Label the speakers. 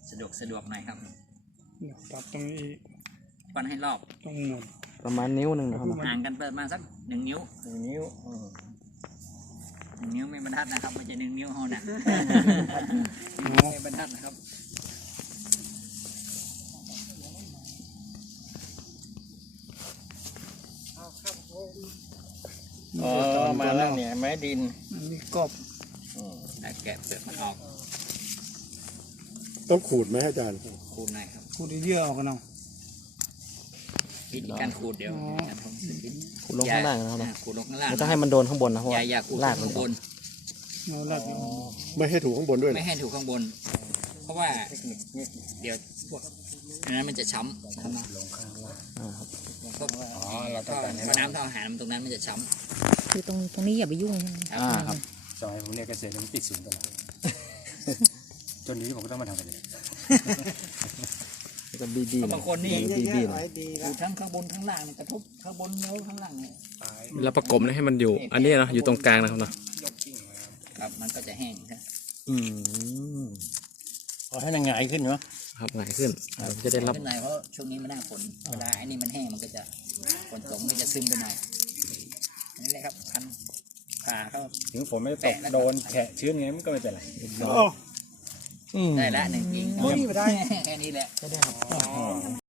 Speaker 1: สะดวกหน่อยครับ
Speaker 2: ตัดตรงนี้
Speaker 1: ปั้นให้รอบ
Speaker 2: ตรงหนุน
Speaker 3: ประมาณนิ้วหนึ่งนะครับ
Speaker 1: ห่างกันประมาณสัก1 นิ้ว
Speaker 3: 1 นิ้ว
Speaker 1: 1 นิ้วไม่บรรทัดนะครับไม่ใช่1 นิ้วเฮานะไม่บรรทัดนะครับ
Speaker 3: อ๋อมาแล้วเนี่ยไม้ดิน
Speaker 2: นี่กบ
Speaker 1: แกะเปลือกมันออก
Speaker 4: ต้องขูดไหมอาจารย์
Speaker 1: ขูดหน่อยครับ
Speaker 2: ขูดเยอะออกกันเอา
Speaker 1: วิธีการขูดเดี๋ยว
Speaker 3: ขูดลงข้างล่างนะครับ
Speaker 1: ขูดลงข้างล่าง
Speaker 3: ไม่ต้องให้มันโดนข้างบนนะเพราะว่า
Speaker 1: อย่าขูดข้างบน
Speaker 4: ไม่ให้ถูกข้างบนด้วย
Speaker 1: ไม่ให้ถูกข้างบนเพราะว่าเดี๋ยวพวกนั้นมันจะช้ำลงข้างล่างเราต้องการให้น้ำท่ออาหารตรงนั้นมันจะช้ำ
Speaker 5: คือตรงนี้อย่าไปยุ่ง
Speaker 3: ครับ
Speaker 6: สมัยผมเรียนเกษตรมันติดศูนย์ตลอดจนนี้ผมก็ต้องมาทำอะไร
Speaker 3: ก็ดี
Speaker 1: บางคนนี่อยู่ทั้งข้างบนข้างล่างกระทบข้างบนเนื้อข้างล่าง
Speaker 7: แล้วประกบให้มันอยู่อันนี้เนาะอยู่ตรงกลางนะครับเนาะ
Speaker 1: ครับมันก็จะแห้งครับ
Speaker 6: พอให้มันหงายขึ้นเนาะ
Speaker 7: ครับหงายขึ้นจะได้รับ
Speaker 1: ขึ้นหน่อยเพราะช่วงนี้มันหน้าฝนเวลาไอ้นี่มันแห้งมันก็จะฝนตกมันจะซึมไปหน่อยนี่แหละครับพันผ่าเข้า
Speaker 6: ถึงฝนไม่ตกโดนแฉะชื้นไงมันก็ไม่เป็นไร
Speaker 1: ได้ละ1 กิ่งแค่นี้แหละ